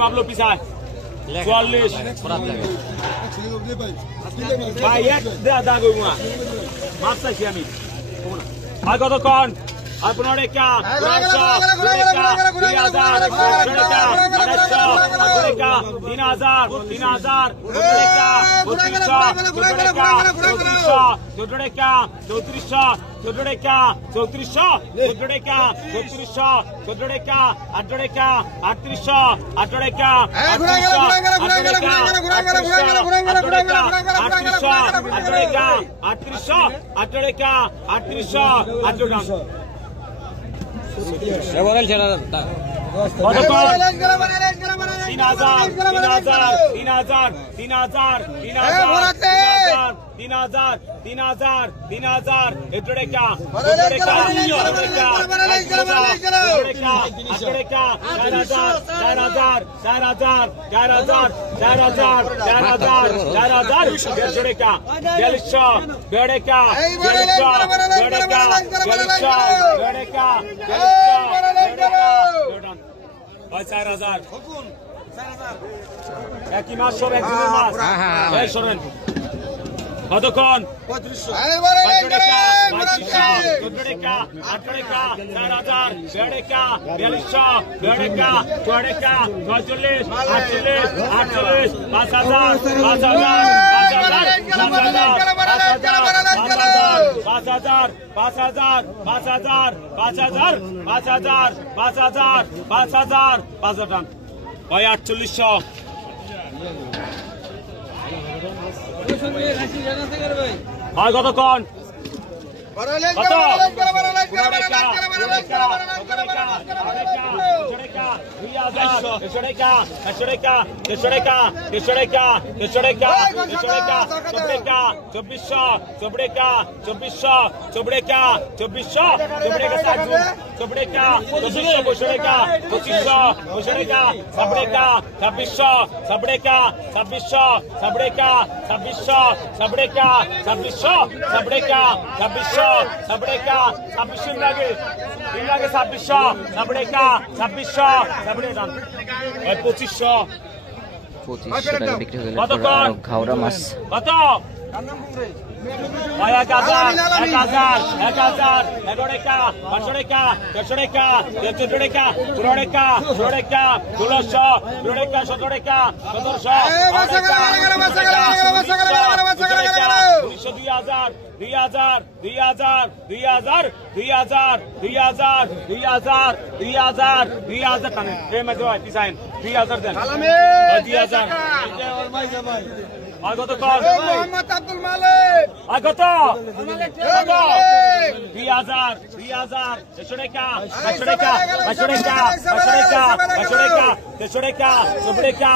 বাবলু পিছায় 44 ভাই এক দাদা গো মাছ চাইছি আমি আর কতক্ষণ আর 15 টাকা 4000 একই মাস সব একদিনের মাস শোনেন কতক্ষণ 4800 হয় কতক্ষণ ঘাওড়া মাছ কত 1000 আগত মোহাম্মদ আব্দুল মালিক আগত 2000 এশরেকা এশরেকা 2500 ওশরেকা 3000 ওশরেকা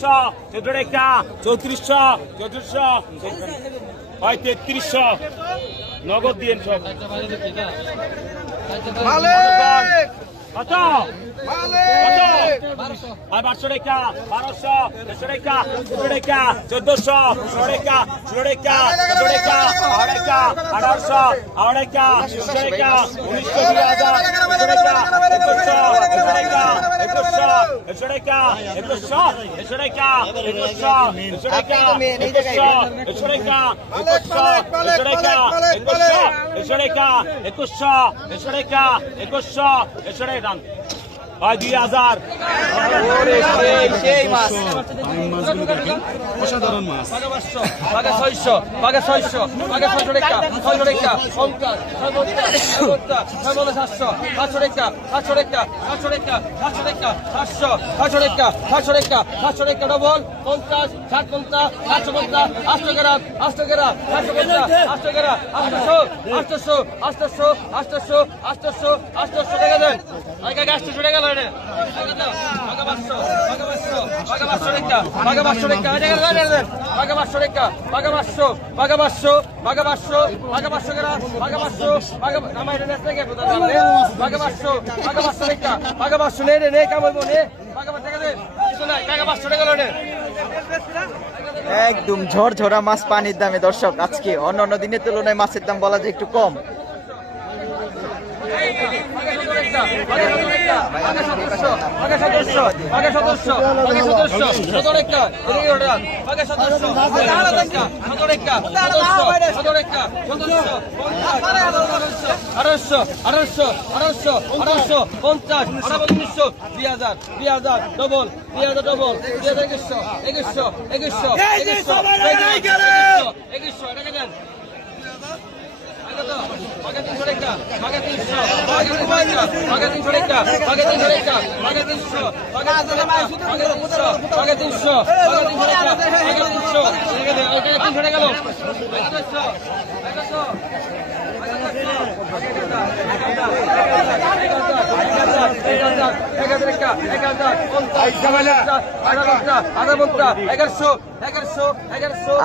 3200 ওশরেকা 3300 নগদ দিন সব কত আর 1200 টাকা 1200 টাকা 1400 টাকা 2100 ভাই 2000 সেই মাছ অসাধারণ মাছ। বাঘা 600 বাঘা 600 বাঘা 600 টাকা 600 টাকা 50 700 700 টাকা 700 টাকা 700 টাকা 700 টাকা 700 700 টাকা 700 টাকা 700 টাকা ডবল 50 60 50 750 800 গ্রাম 800 গ্রাম 750 800 গ্রাম 800 800 800 800 800 800 টাকা দেন আগে 800 টাকা লয় না বাঘা 500 বাঘা 500 বাঘা 500 টাকা বাঘা 500 টাকা টাকা দেন বাঘা 500 টাকা বাঘা 500 বাঘা 500 বাঘা 500 বাঘা 500 গ্রাম বাঘা 500 বাঘা আমার এটা নেস থেকে বাঘা 500 বাঘা 500 টাকা বাঘা 500 নে কামাইবো নে বাঘা 500 টাকা দেন কিছু না টাকা 500 টাকা লয় না একদম ঝরঝরা মাছ পানির দামে দর্শক আজকে অন্যান্য দিনের তুলনায় মাছের দাম বলা যায় একটু কম।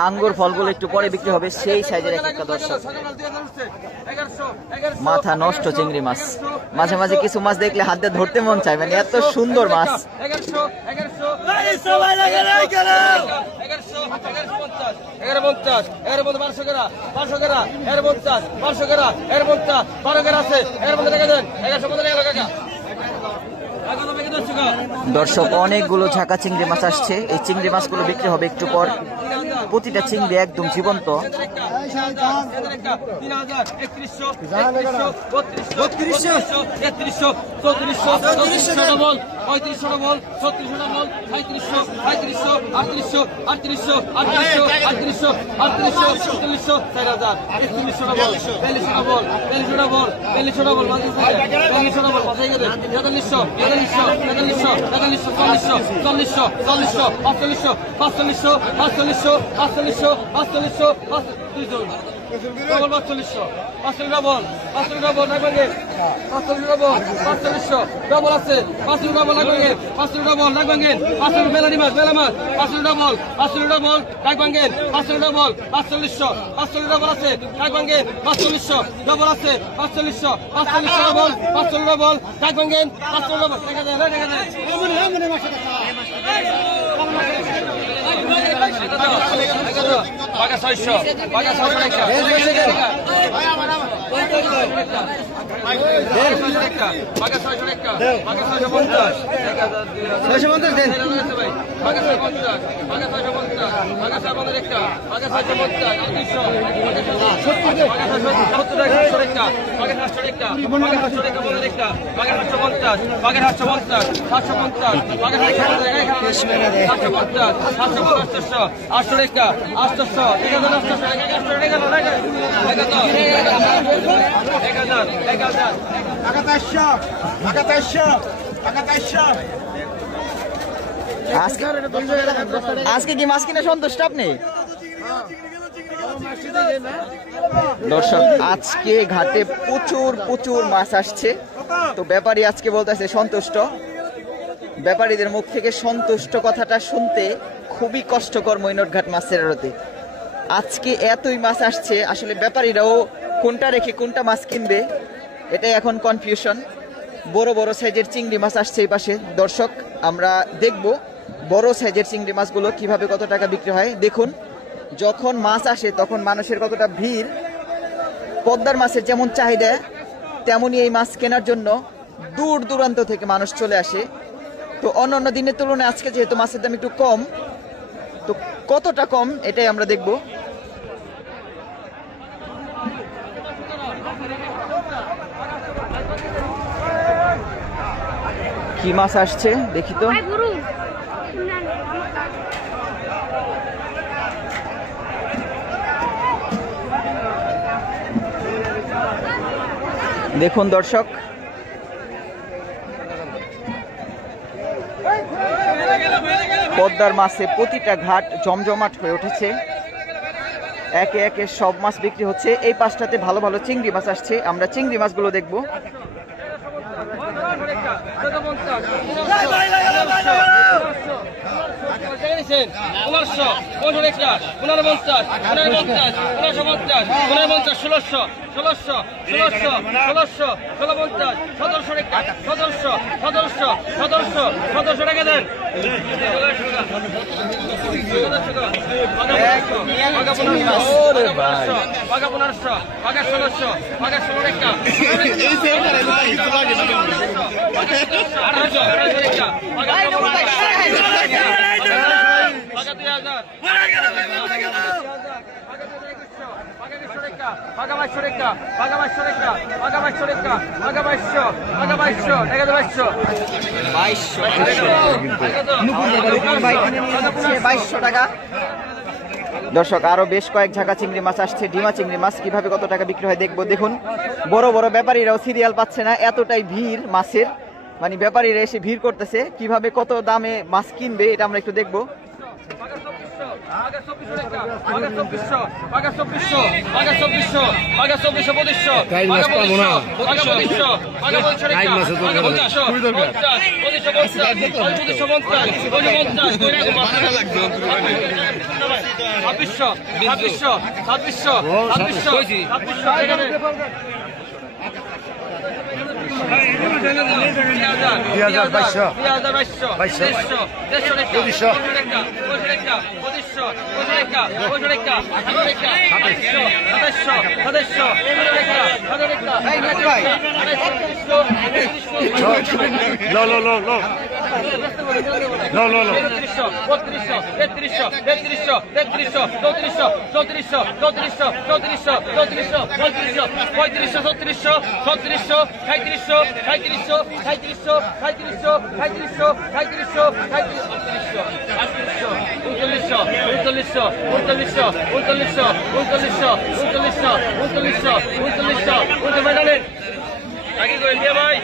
আঙ্গুর ফলগুলো একটু পরে বিক্রি হবে সেই সাইজের একটা দর্শক মাথা নষ্ট চিংড়ি মাছ মাঝে মাঝে কিছু মাছ দেখলে হাত দিয়ে ধরতে মন চায় মানে এত সুন্দর মাছ। দর্শক অনেকগুলো ঝাঁকা চিংড়ি মাছ আসছে, এই চিংড়ি মাছগুলো বিক্রি হবে একটু পর। প্রতিটা চিংড়ি একদম জীবন্ত। বাঘা 600 বাঘা 600 টাকা বাঘা 600 টাকা বাঘা 650 650 দেন বাঘা 650 বাঘা 650 বাঘা 650 টাকা বাঘা 650 200 বাঘা 70 টাকা 700 টাকা বাঘা 700 টাকা বাঘা 700 টাকা বলে টাকা বাঘা 750 বাঘা 750 750 বাঘা 750 800 টাকা 800 আজকে কি মাছ কিনে সন্তুষ্ট আপনি? দর্শক আজকে ঘাটে প্রচুর প্রচুর মাছ আসছে, তো ব্যাপারী আজকে বলতেছে সন্তুষ্ট। ব্যাপারীদের মুখ থেকে সন্তুষ্ট কথাটা শুনতে খুবই কষ্টকর মৈনটঘাট মাছের আড়তে। আজকে এতই মাছ আসছে, আসলে ব্যাপারীরাও কোনটা রেখে কোনটা মাছ কিনবে এটাই এখন কনফিউশন। বড় বড় সাইজের চিংড়ি মাছ আসছে এই পাশে। দর্শক আমরা দেখব বড় সাইজের চিংড়ি মাছগুলো কিভাবে কত টাকা বিক্রি হয়। দেখুন যখন মাছ আসে তখন মানুষের কতটা ভিড়। পদ্মার মাছের যেমন চাহিদা তেমনই এই মাছ কেনার জন্য দূর দূরান্ত থেকে মানুষ চলে আসে। তো অন্যান্য দিনের তুলনায় আজকে যেহেতু মাছের দাম একটু কম, তো কতটা কম এটাই আমরা দেখব। কি মাছ আসছে দেখি তো। দেখুন দর্শক, পদ্মার মাছে প্রতিটা ঘাট জমজমাট হয়ে উঠেছে। একে একে সব মাছ বিক্রি হচ্ছে। এই পাশটাতে ভালো ভালো চিংড়ি মাছ আসছে, আমরা চিংড়ি মাছগুলো দেখবো। দর্শক আরো বেশ কয়েক ঝাঁকা চিংড়ি মাছ আসছে। ডিমা চিংড়ি মাছ কিভাবে কত টাকা বিক্রি হয় দেখবো। দেখুন বড় বড় ব্যাপারীরাও সিরিয়াল পাচ্ছে না, এতটাই ভিড় মাছের, মানে ব্যাপারীরা এসে ভিড় করতেছে। কিভাবে কত দামে মাছ কিনবে এটা আমরা একটু দেখবো। ভাই